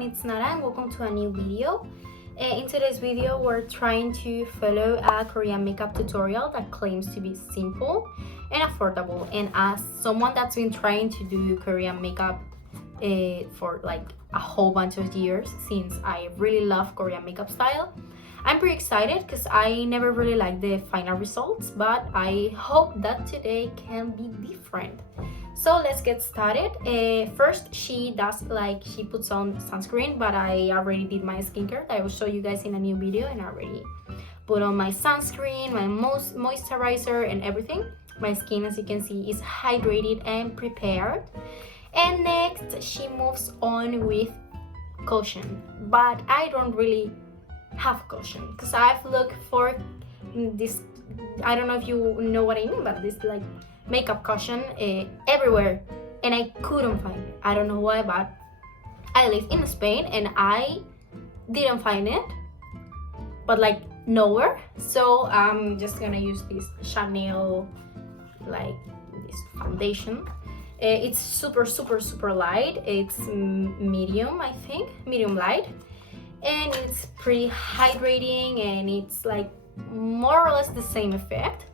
everyone, it's Nara and welcome to a new video. In today's video, we're trying to follow a Korean makeup tutorial that claims to be simple and affordable. And as someone that's been trying to do Korean makeup for like a whole bunch of years, since I really love Korean makeup style, I'm pretty excited because I never really liked the final results, but I hope that today can be different. So let's get started. First, she puts on sunscreen, but I already did my skincare. I will show you guys in a new video, and I already put on my sunscreen, my moisturizer, and everything. My skin, as you can see, is hydrated and prepared. And next, she moves on with cushion, but I don't really have cushion because I've looked for this. I don't know if you know what I mean, but this like makeup cushion everywhere, and I couldn't find it. I don't know why, but I live in Spain and I didn't find it, but like nowhere. So I'm just gonna use this Chanel, like this foundation. It's super light. It's medium, I think, medium light, and it's pretty hydrating, and it's like more or less the same effect.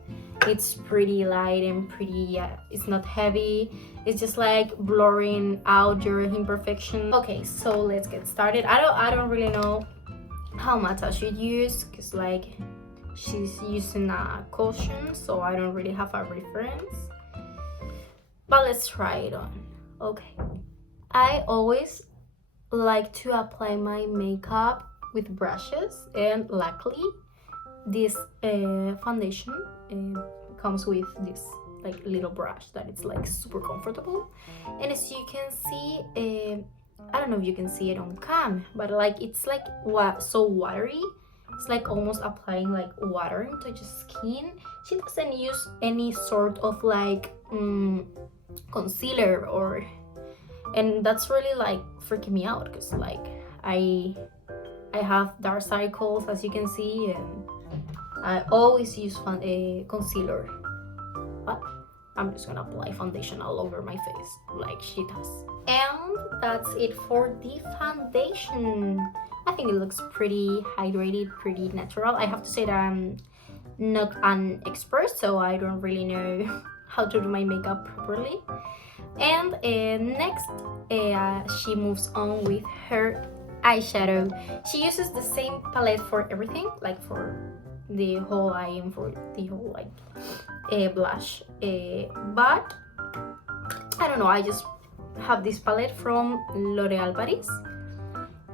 It's pretty light and pretty, it's not heavy. It's just like blurring out your imperfection. Okay, so let's get started. I don't really know how much I should use because like she's using a cushion, so I don't really have a reference. But let's try it on. Okay. I always like to apply my makeup with brushes, and luckily this foundation comes with this like little brush that it's like super comfortable. And as you can see, I don't know if you can see it on cam, but like it's like so watery. It's like almost applying like water into your skin. She doesn't use any sort of like concealer and that's really like freaking me out because like I have dark circles, as you can see, and I always use a concealer, but I'm just gonna apply foundation all over my face like she does. And that's it for the foundation. I think it looks pretty hydrated, pretty natural. I have to say that I'm not an expert, so I don't really know how to do my makeup properly. And next, she moves on with her eyeshadow. She uses the same palette for everything, like for the whole eye and for the whole like blush. But I don't know, I just have this palette from L'Oréal Paris.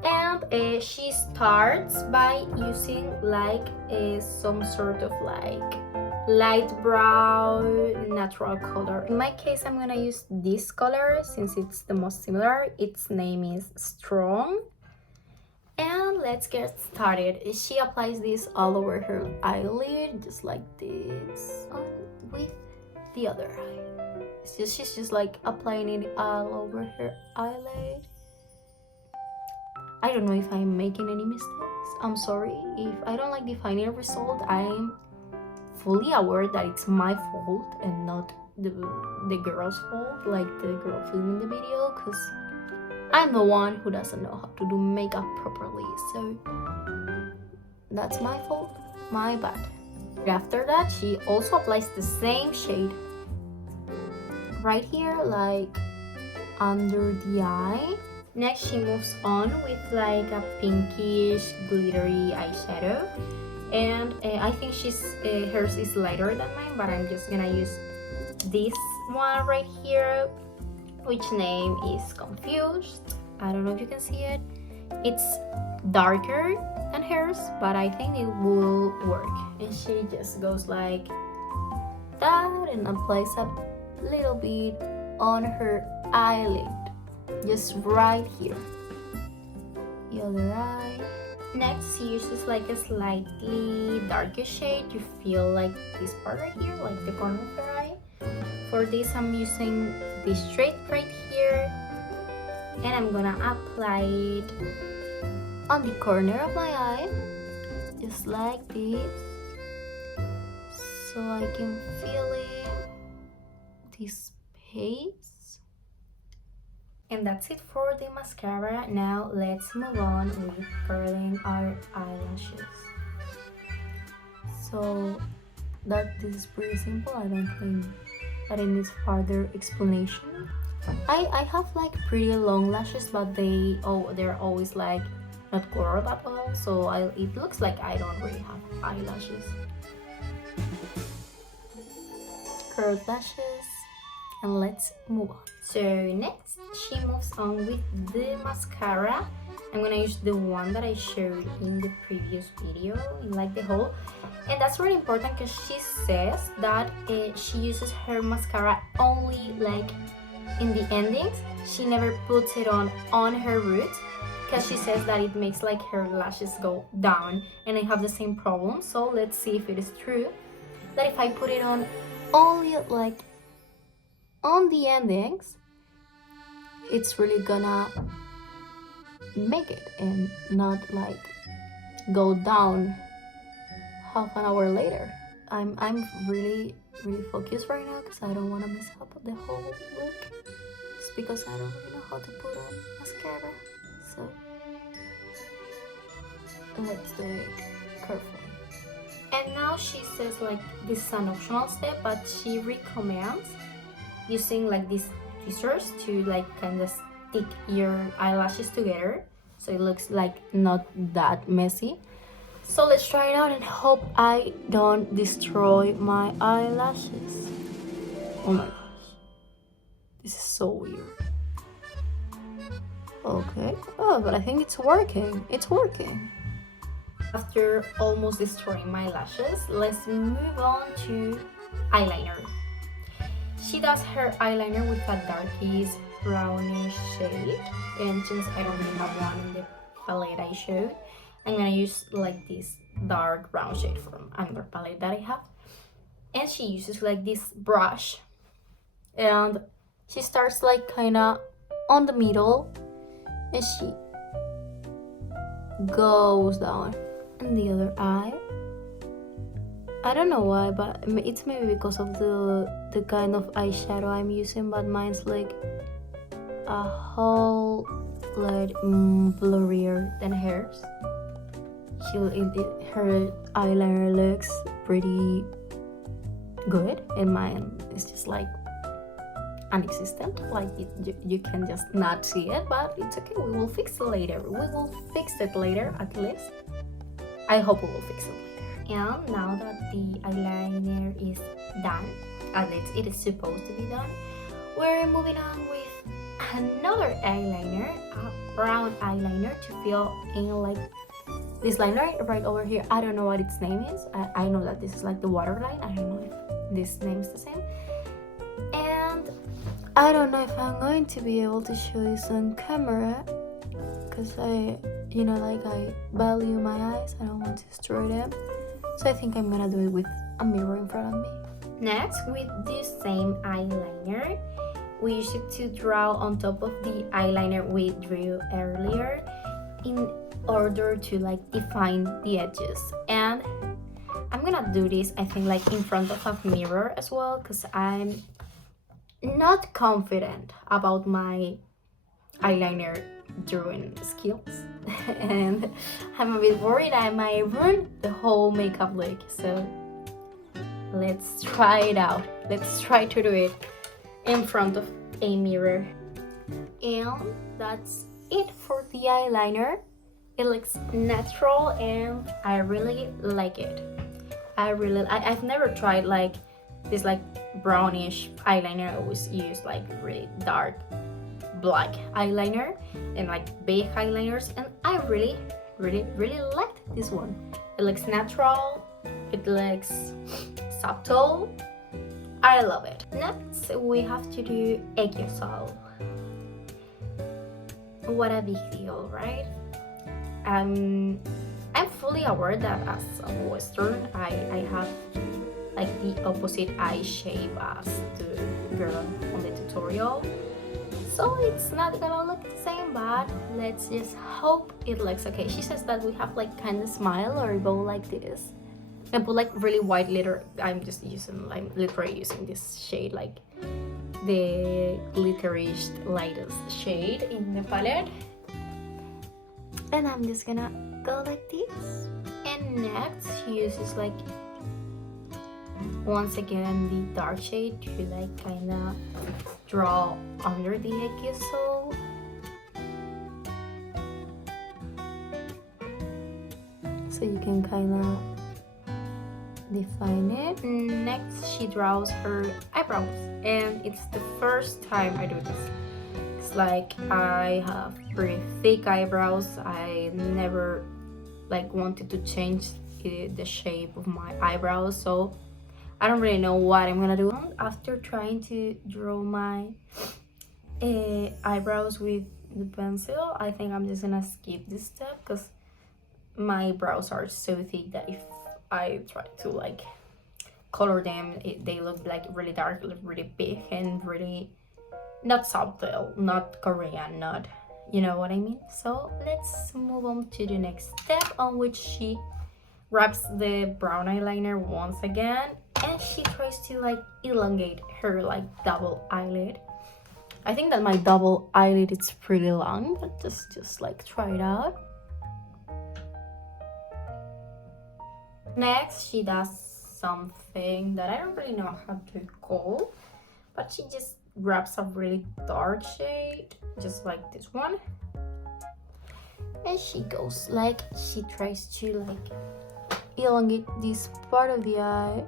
And she starts by using like some sort of like light brown natural color. In my case, I'm gonna use this color since it's the most similar. Its name is Strong. And let's get started. She applies this all over her eyelid, just like this, with the other eye. She's just like applying it all over her eyelid. I don't know if I'm making any mistakes. I'm sorry if I don't like the final result. I'm fully aware that it's my fault and not the girl's fault, like the girl filming the video, because I'm the one who doesn't know how to do makeup properly, so that's my fault, my bad. After that, she also applies the same shade right here, like under the eye. Next, she moves on with like a pinkish glittery eyeshadow, and I think hers is lighter than mine, but I'm just gonna use this one right here, which name is Confused. I don't know if you can see it. It's darker than hers, but I think it will work. And she just goes like that and applies a little bit on her eyelid, just right here. The other eye. Next, she uses like a slightly darker shade to feel like this part right here, like the corner of her eye. For this, I'm using this shade right here, and I'm gonna apply it on the corner of my eye, just like this, so I can feel it, this space. And that's it for the mascara. Now let's move on with curling our eyelashes. So this is pretty simple. I don't think that it needs further explanation. I have like pretty long lashes, but they're always like not curled at all, so it looks like I don't really have eyelashes. Curled lashes, and let's move on. So next she moves on with the mascara. I'm gonna use the one that I showed in the previous video, in like the whole, and that's really important because she says that she uses her mascara only like in the endings. She never puts it on her roots because she says that it makes like her lashes go down, and I have the same problem. So let's see if it is true that if I put it on only like on the endings, it's really gonna make it and not like go down half an hour later. I'm really focused right now because I don't want to mess up the whole look, just because I don't really know how to put on mascara. So let's do it carefully. And now she says like this is an optional step, but she recommends using like these tweezers to like kind of stick your eyelashes together so it looks like not that messy. So let's try it out and hope I don't destroy my eyelashes. Oh my gosh, this is so weird. Okay, oh, but I think it's working. It's working. After almost destroying my lashes, let's move on to eyeliner. She does her eyeliner with a darkish brownish shade, and since I don't really have one in the palette I showed, I'm gonna use like this dark brown shade from another palette that I have. And she uses like this brush, and she starts like kinda on the middle, and she goes down in the other eye. I don't know why, but it's maybe because of the kind of eyeshadow I'm using, but mine's like a whole lot blurrier than hers. Her eyeliner looks pretty good, and mine is just like non-existent. Like you can just not see it, but it's okay. We will fix it later. We will fix it later, at least. I hope we will fix it later. And now that the eyeliner is done, at least it is supposed to be done, we're moving on with another eyeliner, a brown eyeliner, to fill in like this line right over here. I don't know what its name is. I know that this is like the waterline. I don't know if this name is the same. And I don't know if I'm going to be able to show this on camera, because I value my eyes. I don't want to destroy them. So I think I'm gonna do it with a mirror in front of me. Next, with this same eyeliner, we use it to draw on top of the eyeliner we drew earlier in order to like define the edges. And I'm gonna do this, I think, like in front of a mirror as well, because I'm not confident about my eyeliner drawing skills and I'm a bit worried I might ruin the whole makeup look. So let's try it out. Let's try to do it in front of a mirror. And that's it for the eyeliner. It looks natural and I really like it. I've never tried like this like brownish eyeliner. I always use like really dark black eyeliner and like beige eyeliners, and I really liked this one. It looks natural, it looks subtle. I love it. Next we have to do Eyeshadow. What a big deal, right? I'm fully aware that as a Western I have like the opposite eye shape as the girl on the tutorial, so it's not gonna look the same, but let's just hope it looks okay. She says that we have like kind of smile or go like this and put like really white glitter. I'm literally using this shade like the glitterish lightest shade in the palette. And I'm just gonna go like this. And next she uses like once again the dark shade to like kinda draw under the Eyeshadow. So you can kinda define it. Next she draws her eyebrows, and it's the first time I do this. It's like I have pretty thick eyebrows. I never like wanted to change the shape of my eyebrows, so I don't really know what I'm gonna do. After trying to draw my eyebrows with the pencil, I think I'm just gonna skip this step because my brows are so thick that if I try to like color them, they look like really dark, really big, and really not subtle, not Korean, not, you know what I mean. So let's move on to the next step, on which she wraps the brown eyeliner once again, and she tries to like elongate her like double eyelid. I think that my double eyelid is pretty long, but just like try it out. Next she does something that I don't really know how to call, but she just grabs a really dark shade, just like this one, and she goes like, she tries to like elongate this part of the eye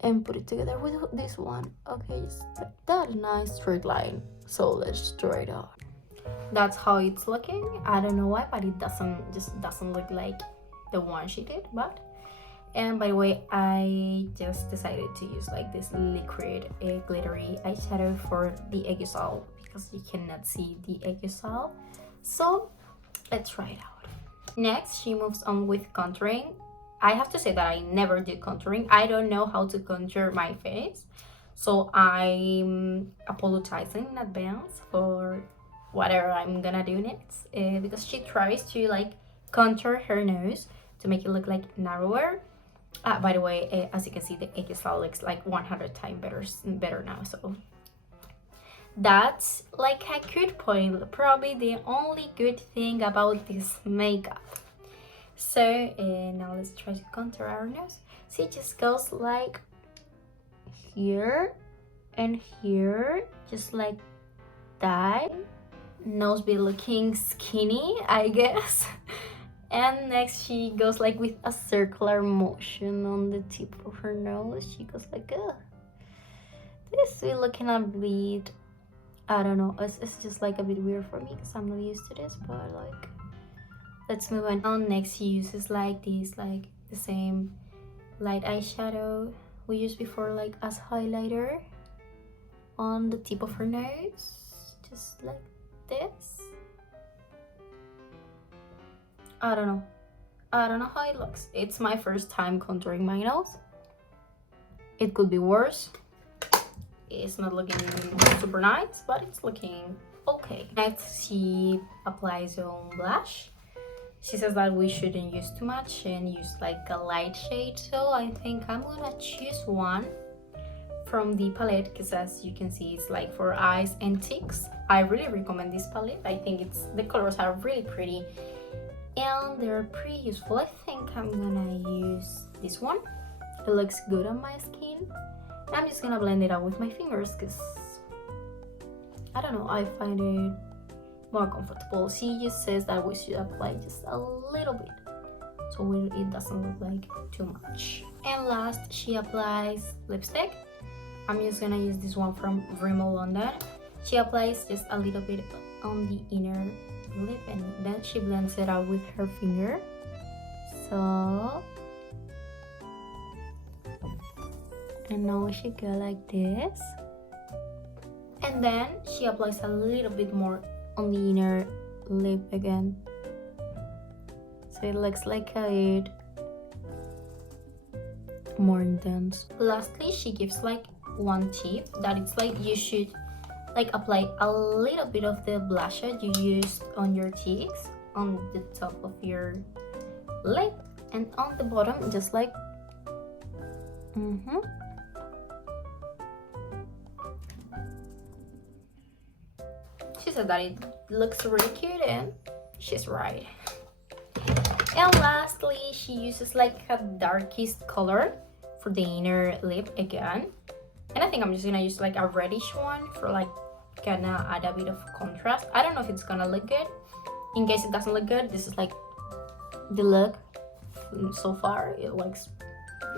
and put it together with this one. Okay, just like that nice straight line. So let's try it out. That's how it's looking. I don't know why, but it doesn't look like the one she did. But, and by the way, I just decided to use like this liquid glittery eyeshadow for the Eyeshadow because you cannot see the Eyeshadow. So let's try it out. Next she moves on with contouring. I have to say that I never did contouring. I don't know how to contour my face, so I'm apologizing in advance for whatever I'm gonna do next, because she tries to like contour her nose to make it look like narrower. By the way, as you can see, the Eyeshadow looks like 100 times better now, so that's like a good point, probably the only good thing about this makeup. So now let's try to contour our nose. So it just goes like here and here, just like that. Nose be looking skinny, I guess. And next she goes like with a circular motion on the tip of her nose. She goes like, ugh, this is looking a bit, I don't know, it's just like a bit weird for me because I'm not used to this, but like, let's move on. Next she uses like this, like the same light eyeshadow we used before, like as highlighter on the tip of her nose, just like this. I don't know how it looks. It's my first time contouring my nose. It could be worse. It's not looking super nice, but it's looking okay. Next she applies her own blush. She says that we shouldn't use too much and use like a light shade, so I think I'm gonna choose one from the palette because as you can see, it's like for eyes and cheeks. I really recommend this palette. I think the colors are really pretty and they're pretty useful. I think I'm gonna use this one. It looks good on my skin. I'm just gonna blend it out with my fingers because I don't know, I find it more comfortable. She just says that we should apply just a little bit so it doesn't look like too much. And last she applies lipstick. I'm just gonna use this one from Rimmel London. She applies just a little bit on the inner lip and then she blends it out with her finger. So, and now she go like this, and then she applies a little bit more on the inner lip again, so it looks like a bit more intense. Lastly, she gives like one tip that it's like you should like apply a little bit of the blusher you used on your cheeks on the top of your lip and on the bottom, just like she said that it looks really cute, and she's right. And lastly, she uses like a darkest color for the inner lip again. And I think I'm just gonna use like a reddish one for like gonna add a bit of contrast. I don't know if it's gonna look good. In case it doesn't look good, this is like the look so far. It looks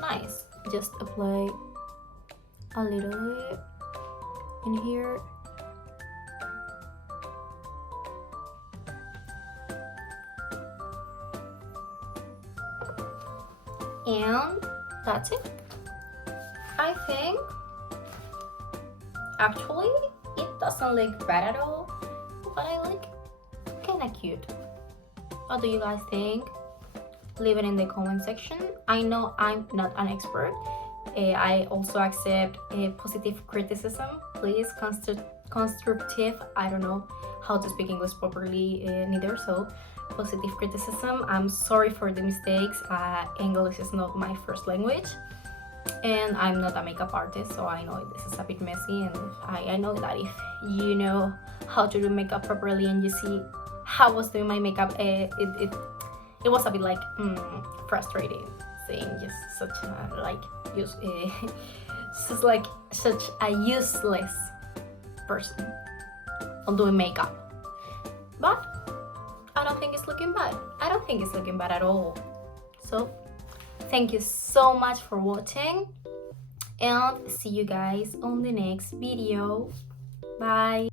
nice. Just apply a little bit in here. And that's it. I think actually it doesn't look bad at all, but I like kinda cute. What do you guys think? Leave it in the comment section. I know I'm not an expert. I also accept positive criticism. Please, constructive. I don't know how to speak English properly neither, so positive criticism. I'm sorry for the mistakes. English is not my first language, and I'm not a makeup artist, so I know this is a bit messy, and I know that if you know how to do makeup properly and you see how I was doing my makeup, it was a bit like frustrating seeing just such a like just like such a useless person on doing makeup. But I don't think it's looking bad. I don't think it's looking bad at all. So thank you so much for watching, and see you guys on the next video. Bye.